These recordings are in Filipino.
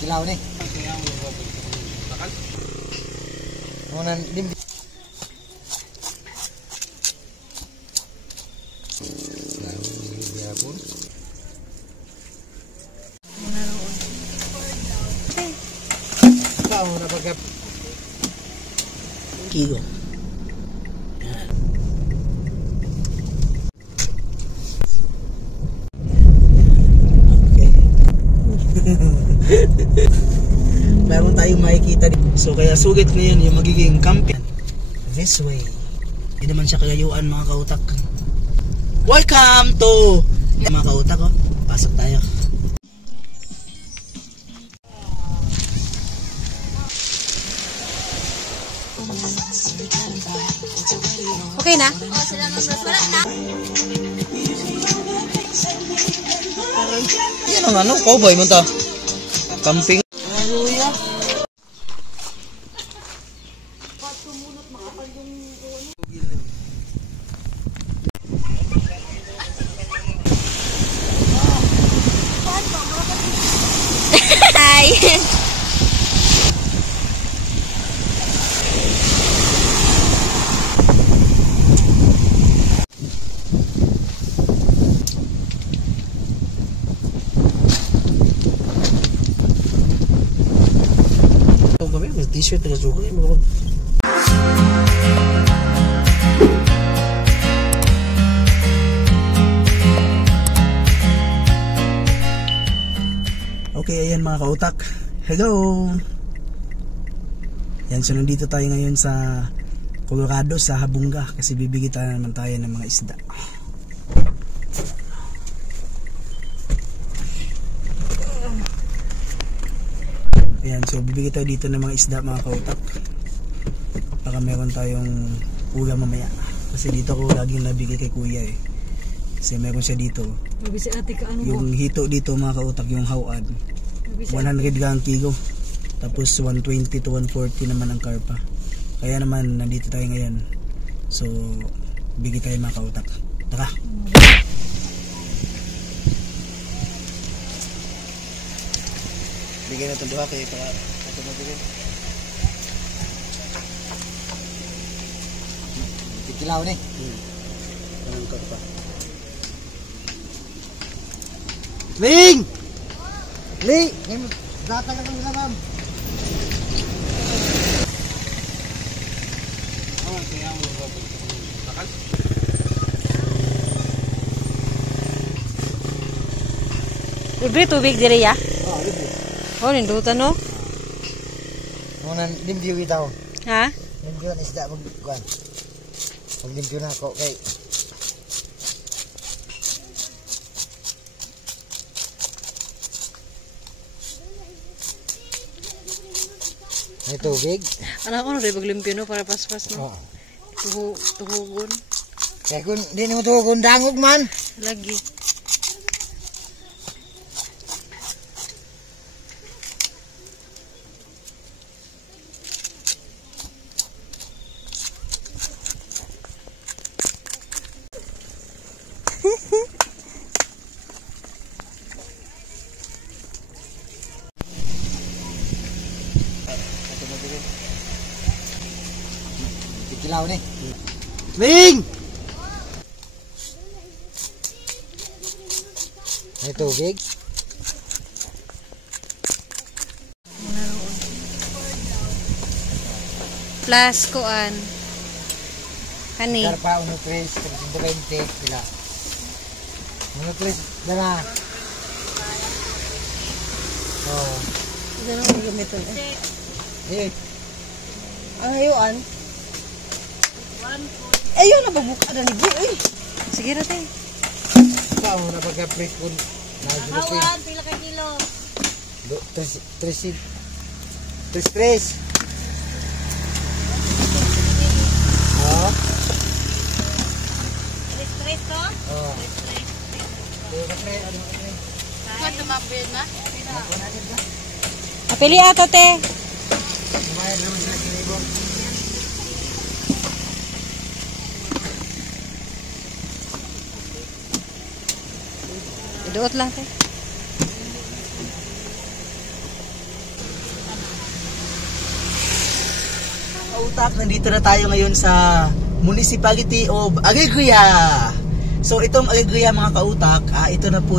Kilaw ni. Muna dim. Tahu na pagka kilo. Meron tayong makikita dito. So kaya sugit ngayon yung magiging camping this way. Hindi naman siya kagayuan mga kautak. Welcome to mga kautak, oh. Pasok tayo. Okay na? Yan ang ano, cowboy mo ta. Camping. Hallelujah. Hi. T-shirt na suka yung mga okay, ayan mga kautak. Hello. Yan, so nandito tayo ngayon sa Colorado, sa Habunga, kasi bibigyan naman tayo ng mga isda. Ayan, so bibigyan tayo dito ng mga isda mga kautak. Baka meron tayong ulam mamaya. Kasi dito ko laging nabigay kay kuya eh. Kasi meron siya dito. Yung hito dito mga kautak, yung hawad. 100 ang kilo. Tapos 120 to 140 naman ang karpa. Kaya naman nandito tayo ngayon. So bigyan tayo mga kautak. Taka. Bigyan natin buha kayo para ito mabigyan. Kilaw ni. Anong karpa? Ling! Ling! Data ka lang ma'am. Libre tubig diri ya? Libre. Oh, nindutan no? Muna limpyo bitaw. Ha? Limpyo na isda magkuhan. Maglimpyo na ako kay may tubig. Anak ko na rin maglimpyo no para paspas no? Tuhugon. Kaya kung di mo tuhugon dangog man. Lagi. Kilaw ni. Ling! May tubig. Plus kuan. Kani. Karpa 1.3, 120 pila. 1.3 dala. Oh. Ito na ang gamiton Eh. Ang hayuan. Ayun na babuka na ni Boy. Sige ra tay. Ikaw na pagka-press kun. Hawan pila ka kilo. 3 Oh. 3 to? Oh. 3. Quanto mabel na? Apili ato te. Kumain naman sila kinibo. Iduot lang te. kautak, nandito na tayo ngayon sa Municipality of Alegria. So itong Alegria mga kautak, ito na po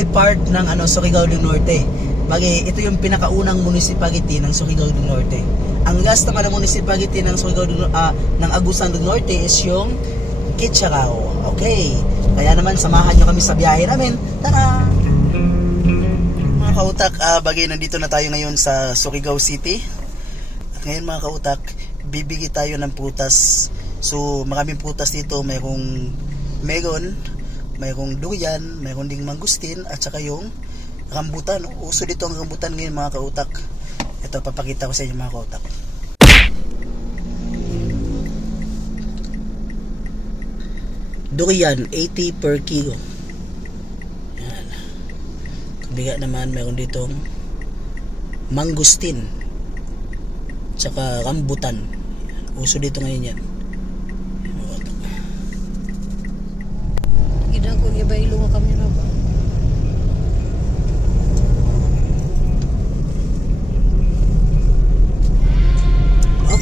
ay part ng Surigao del Norte. Bagay, ito yung pinakaunang municipality ng Surigao del Norte. Ang last naman na municipality ng ng Agusan del Norte is yung Kitcharao. Okay. Kaya naman samahan nyo kami sa biyahe namin. Tara! Mga kautak, bagay, nandito na tayo ngayon sa Surigao City. At ngayon mga kautak, bibigay tayo ng prutas. So maraming prutas dito, mayroong durian, mayroong ding mangustin, at saka yung rambutan. Uso dito ang rambutan ngayon mga kautak. Ito, papakita ko sa inyo mga kautak. Durian, 80 per kilo. Yan. Kabiga naman, mayroon ditong mangustin, tsaka rambutan. Uso dito ngayon yan. Gidang ko niya ba ilong kami na ba?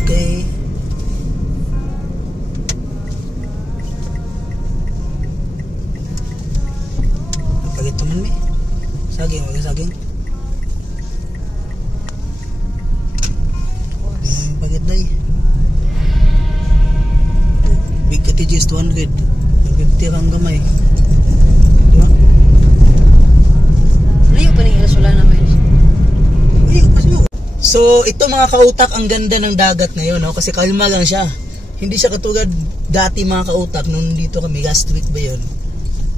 Okay. Pagit naman may saging, wala saging. Pagit day. Big cottages 200. 50 kang gamay. Diba? Layo pa rin ilasula naman. Layo pa siya. So, ito mga kautak, ang ganda ng dagat ngayon, no? Kasi kalma lang siya. Hindi siya katulad dati mga kautak, nung dito kami, last week ba yun?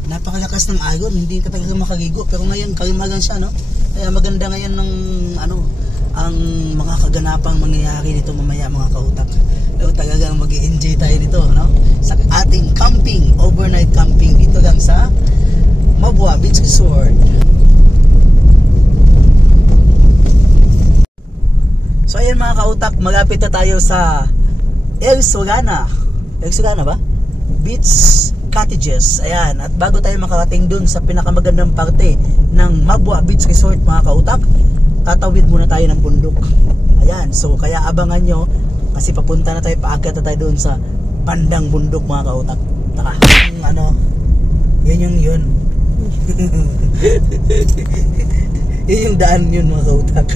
Napakalakas ng alon, hindi ka talaga makaligo. Pero ngayon, kalma lang siya, no? Kaya maganda ngayon ng, ang mga kaganapang mangyayari dito mamaya mga kautak. So, talagang mag-i-enjoy tayo dito, no? Sa ating camping, overnight camping, dito lang sa Mabua Beach Resort. So ayan mga kautak, malapit na tayo sa El Solana. El Solana ba? Beach Cottages. Ayan, at bago tayo makarating dun sa pinakamagandang parte ng Mabua Beach Resort mga kautak, tatawid muna tayo ng bundok. Ayan, so kaya abangan nyo, kasi papunta na tayo, paakyat na tayo dun sa bandang bundok mga kautak. Taka, yun. Yun yung daan yun mga kautak.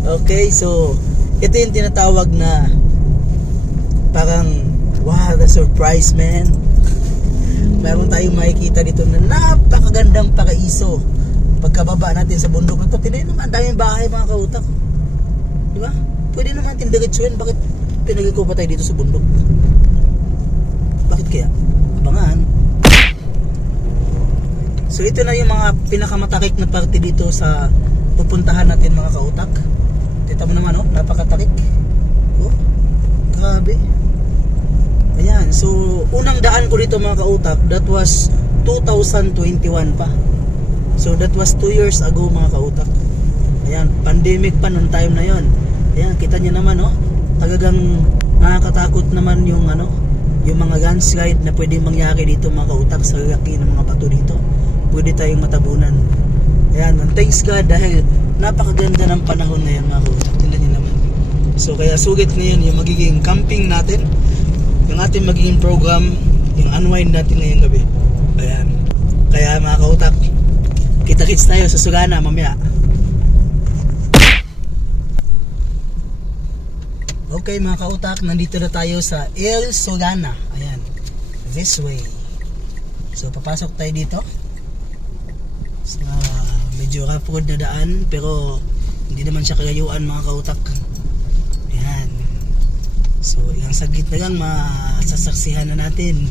Okay, so ito yung tinatawag na parang wow, the surprise man. Meron tayong makikita dito na napakagandang paraiso. Pagkababa natin sa bundok na ito, tinayin naman, daming bahay mga kautak. Diba? Pwede naman tindiretsuhin, bakit pinagiko pa tayo dito sa bundok? Bakit kaya? Abangan. So ito na yung mga pinakamatakik na parte dito sa pupuntahan natin mga kautak. Kita mo naman, napakatarik. Oh, grabe. Ayan, so unang daan ko dito mga kautak, that was 2021 pa. So that was 2 years ago mga kautak. Ayan, pandemic pa noong time na yon. Ayan, kita nyo naman, talagang nakakatakot naman yung yung mga landslide na pwedeng mangyari dito mga kautak sa laki ng mga bato dito. Pwede tayong matabunan. Ayan, thanks God dahil napakaganda ng panahon na yan mga kautak. Tingnan nyo naman. So kaya sulit ngayon yung magiging camping natin, yung ating magiging program, yung unwind natin ngayong gabi. Ayan. Kaya mga kautak, kita-kits tayo sa Solana mamaya. Okay mga kautak, nandito na tayo sa El Solana. Ayan, this way. So papasok tayo dito sa medyo rough road na daan, pero hindi naman siya kagayuan mga kautak. Ayan. So ilang saglit na lang masasaksihan na natin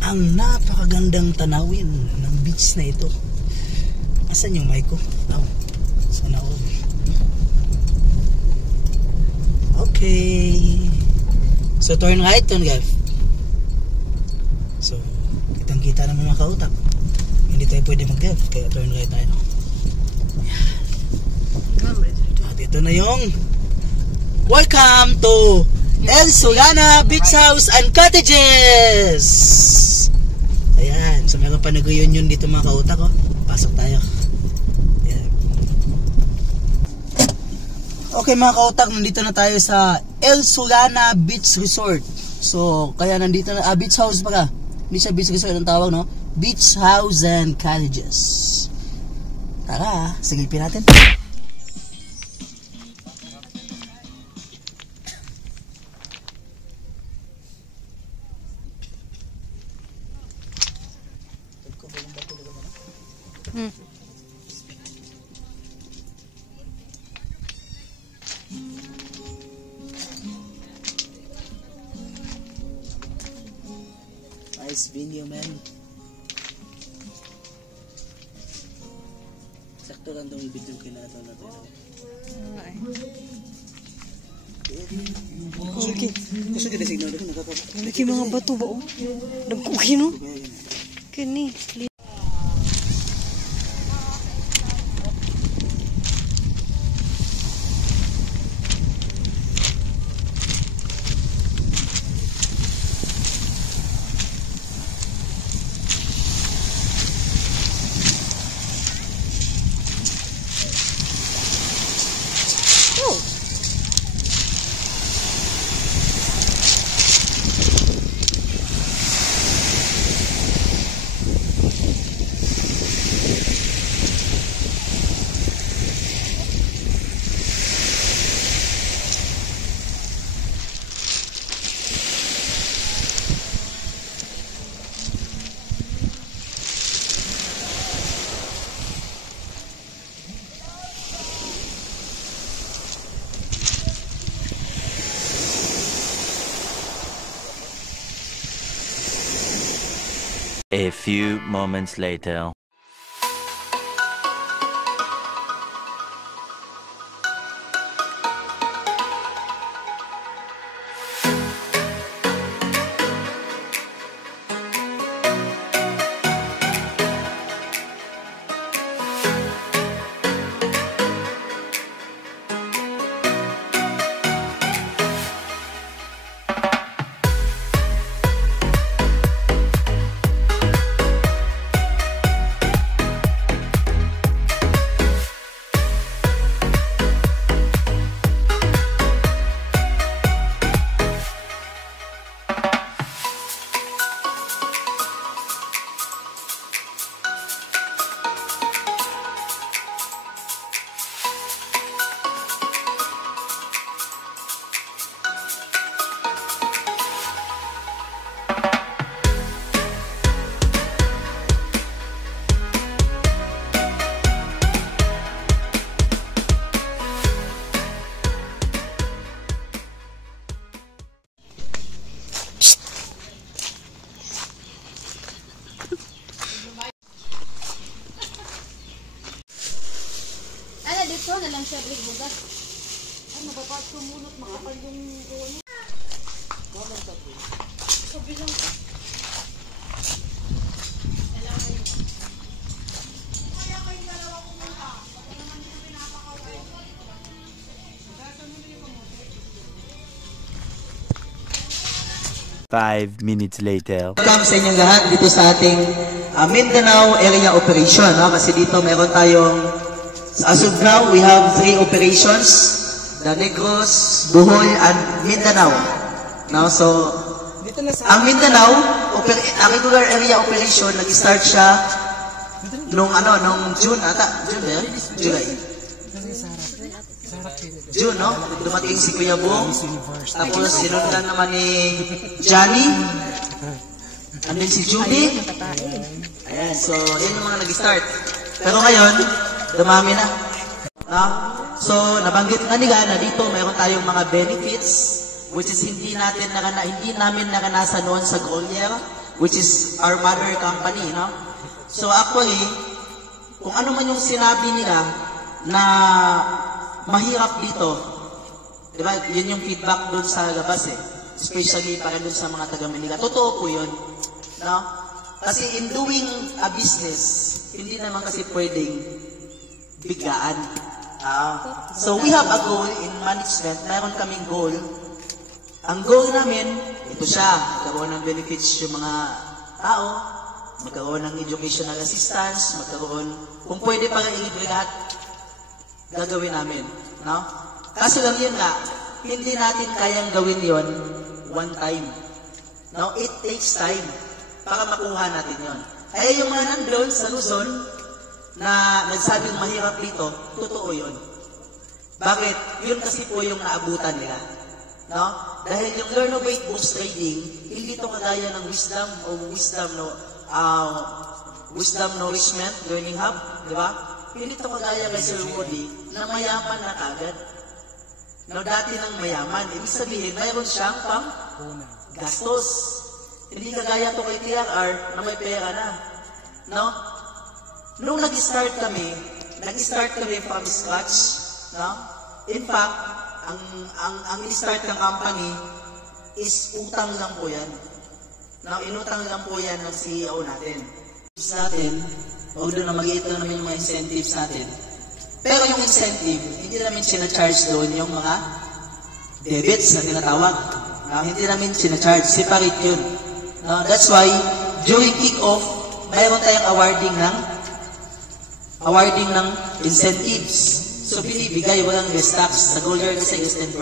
ang napakagandang tanawin ng beach na ito. Asan yung mic ko? Sana all. Okay. So turn right, turn left. So kitang kita ng mga kautak. Hindi tayo pwede mag-left, kaya turn right tayo. At ito na yung welcome to El Solana Beach House and Cottages. Ayan, so meron pa nag-reunion dito mga kautak. Pasok tayo. Ayan. Okay mga kautak, nandito na tayo sa El Solana Beach Resort. So, kaya nandito na, Beach House pala. Hindi siya Beach Resort ang tawag, no? Beach House and Cottages. Tara, sigilpin natin. Nice venue, man. Sakto lang itong video kinataw natin. Okay. Gusto kita signal dito, nakapag. Lagi mga bato ba oh? Nagkuki no? Kini. A few moments later. Dito na lang siya bugas. Ay, mababad sumunot, makapal yung ulo. Sabi lang. Kailangan yun. Kaya kayo dalawa pumunta. Pati naman dito pinapakawin. 5 minutes later. Welcome sa inyong lahat dito sa ating Mindanao Area Operation. No? Kasi dito meron tayong, as of now, we have 3 operations. The Negros, Bohol, and Mindanao. No? So, ang Mindanao, ang regular area operation, nag-start siya nung June ata. June ba yan? July. June, no? Dumating si Kuya Bong. Tapos sinundan naman ni Johnny. And then si Judy. Ayan, so yun yung mga nag-start. Pero ngayon, dumami na. So, nabanggit na nila na dito mayroon tayong mga benefits which is hindi namin naranasan noon sa Golier, which is our mother company, no? So actually, kung ano man yung sinabi nila na mahirap dito, di ba? Yun yung feedback doon sa labas eh. Especially para doon sa mga taga-Manila. Totoo po yun. No? Kasi in doing a business, hindi naman kasi pwedeng biglaan. So we have a goal in management. Mayroon kaming goal. Ang goal namin, ito siya, magkaroon ng benefits yung mga tao, magkaroon ng educational assistance, magkaroon, kung pwede para i-libre lahat, gagawin namin. No? Kaso lang yun nga, hindi natin kayang gawin yon one time. Now, it takes time para makuha natin yon. Kaya yung mga nandun sa Luzon na nagsabing mahirap dito, totoo yun. Bakit? Yun kasi po yung naabutan nila. No? Dahil yung Learn of Weight Books Trading, hindi ito kagaya ng Wisdom Nourishment Learning Hub, di ba? Hindi ito kagaya kay Sir Woody na mayaman na kagad. No, dati ng mayaman, ibig sabihin, mayroon siyang pang gastos. Hindi kagaya to kay TRR na may pera na. No? Nung nag-start kami from scratch, no? In fact, ang start ng company is utang lang po yan. Now, inutang lang po yan ng CEO natin. Although na mag-iit lang namin yung mga incentives natin. Pero yung incentive, hindi namin sinacharge doon yung mga debits na tinatawag. Hindi namin sinacharge. Separate yun. That's why, during kick-off, mayroon tayong awarding ng incentives. So, binibigay, walang less tax. Sa gold yard kasi is 10%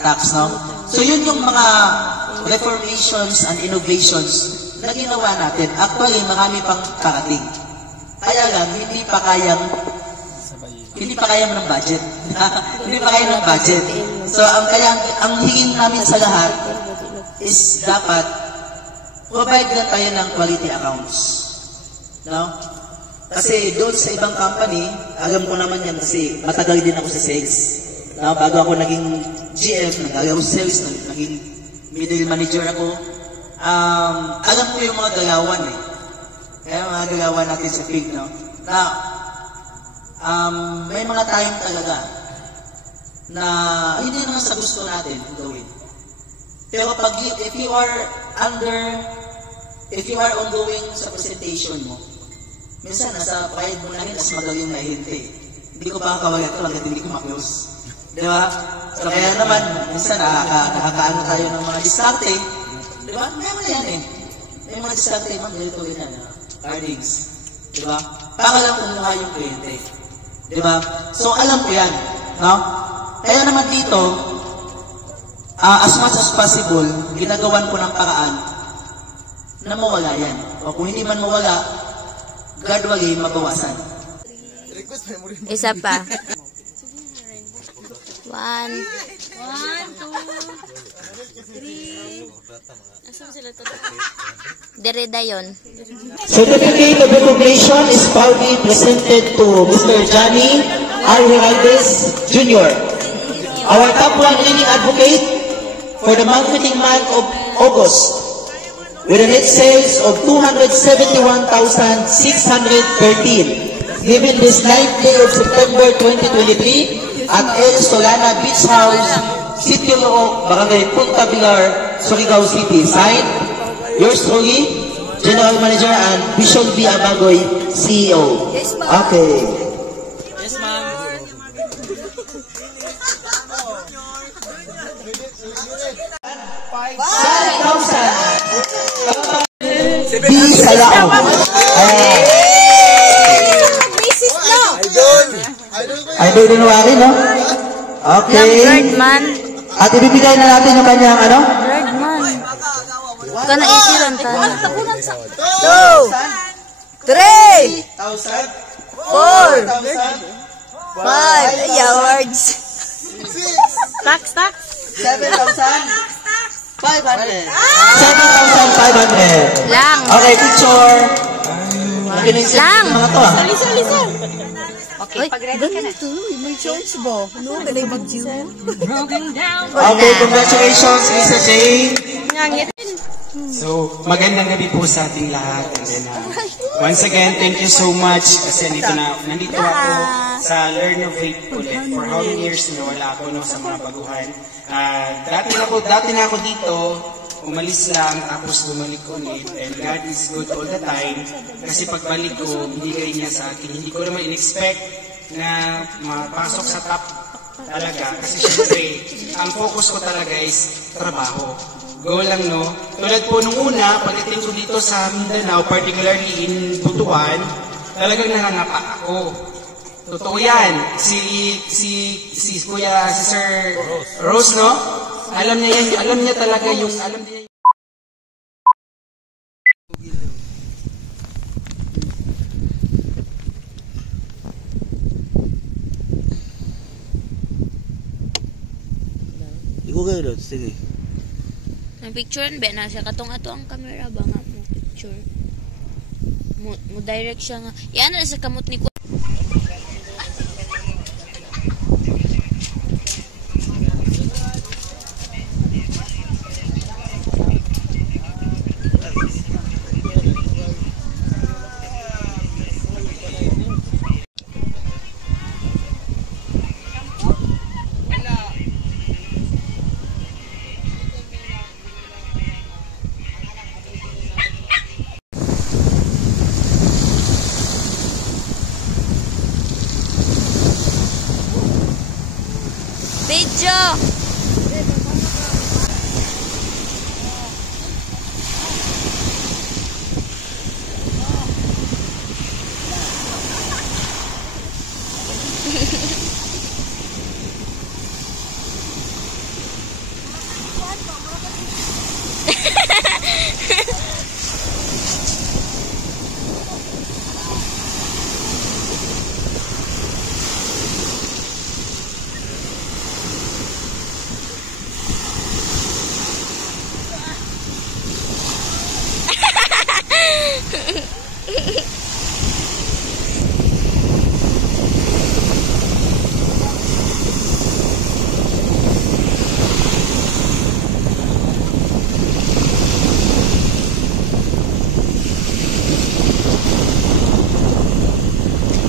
tax, no? So, yun yung mga reformations and innovations na ginawa natin. Actually, marami pang parating. Kaya lang, hindi pa kayang ng budget. Hindi pa kayang ng budget. So, ang hingin namin sa lahat is dapat provide lang tayo ng quality accounts. No? Kasi doon sa ibang company, alam ko naman yan kasi matagal din ako sa sales. No? Bago ako naging GM, nag-agaw sa sales, naging middle manager ako. Alam ko yung mga galawan eh. Kaya mga galawan natin sa field, no? Now, may mga time talaga na hindi naman sa gusto natin gawin. Pero if you are ongoing sa presentation mo, minsan nasa pride mo na rin, mas magaling na hintay. Hindi ko pa kawala ito hanggang hindi ko maklose. Di ba? So kaya naman, minsan nakakaano tayo ng mga diskarte. Di ba? Meron yan eh. May mga diskarte, ma'am, ganito ganyan. Earnings. Di ba? Para lang kumuha yung kliyente. Di ba? So alam ko yan. No? Kaya naman dito, as much as possible, ginagawan ko ng paraan na mawala yan. O kung hindi man mawala, gradually mabawasan. Isa pa. 1, 2, 3. Asan sila to? Dereda yun. Certificate of recognition is proudly presented to Mr. Johnny R. Heraldez Jr., our top 1 leading advocate for the marketing month of August, with a net sales of 271,613, given this 9th day of September 2023 at El Solana Beach House, City of Looc, Barangay Punta Pilar, Surigao City. Signed, yours truly, General Manager and Bishop B. Abagoy, CEO. Yes, ma'am. Okay. Yes, ma'am. 5,000. B. Salaong. Idol January, no? Okay. Birdman. At ibibigay na natin yung kanyang ano? Birdman. Kana isiran tayo. 2, 3, 4, 5. Ay, awards. Tax. 7,500. Lang. Okay, picture. Lang. Mga to, ah. Okay, pag-ready ka na. May chance ba? No, may mag-view. Okay, congratulations, Lisa Jane. So, magandang gabi po sa ating lahat. And then, once again, thank you so much kasi nandito ako sa Learn of Weight ulit. For how many years na wala ako sa mga baguhan. Dati na ako dito, umalis lang, tapos bumalik ulit. And God is good all the time. Kasi pagbalik ko, binigay niya sa akin. Hindi ko naman in-expect na mapasok sa top talaga. Kasi syempre, ang focus ko talaga is trabaho. Go lang, no? Tulad po nung una, pagdating ko dito sa Mindanao, particularly in Butuan, talagang nangangapa ako. Totoo yan. Si Kuya, si Sir Rose, no? Alam niya yan. Alam niya talaga yung... Alam niya yung... Ikaw kayo, Lods. Sige. Ang picture ba na siya katong ato ang camera ba nga mo picture. Mo direct siya nga. Yan na sa kamot ni ko. Video!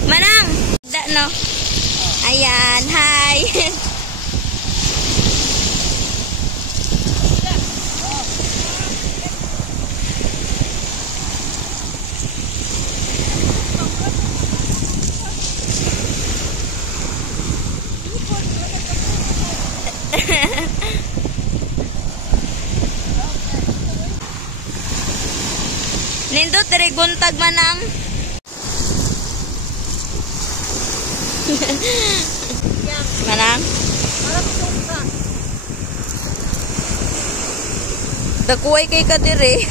Manang! No? Ayan, hi! Nindot diri guntag manang. Manang. Dakuway kay ka diri.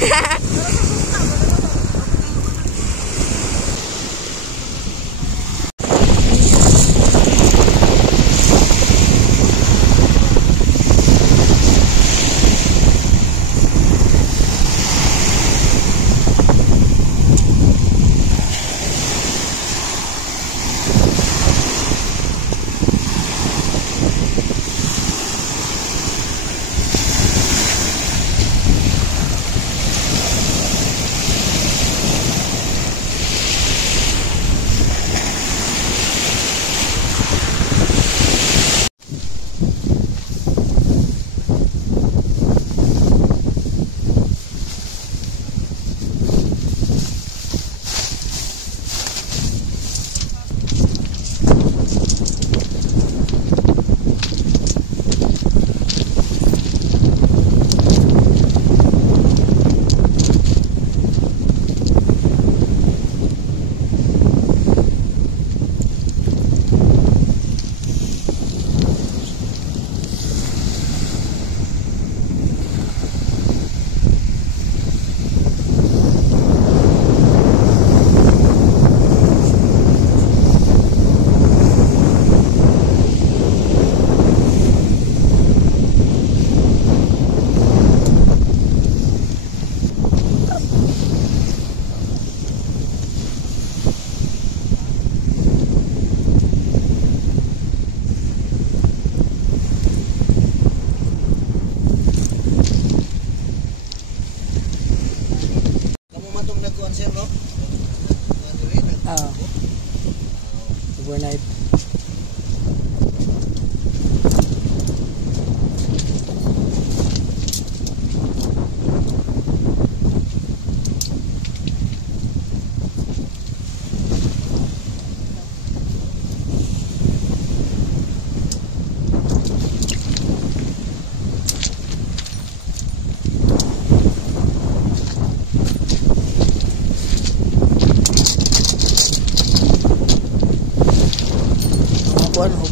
Overnight.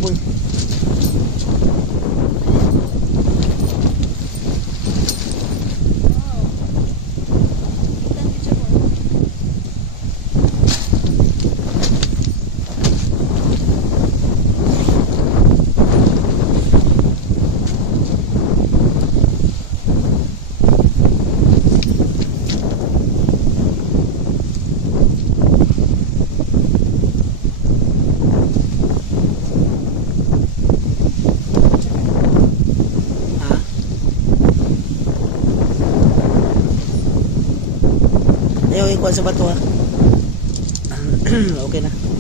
boy. Ayaw ikuha sa bato ha. Okay na.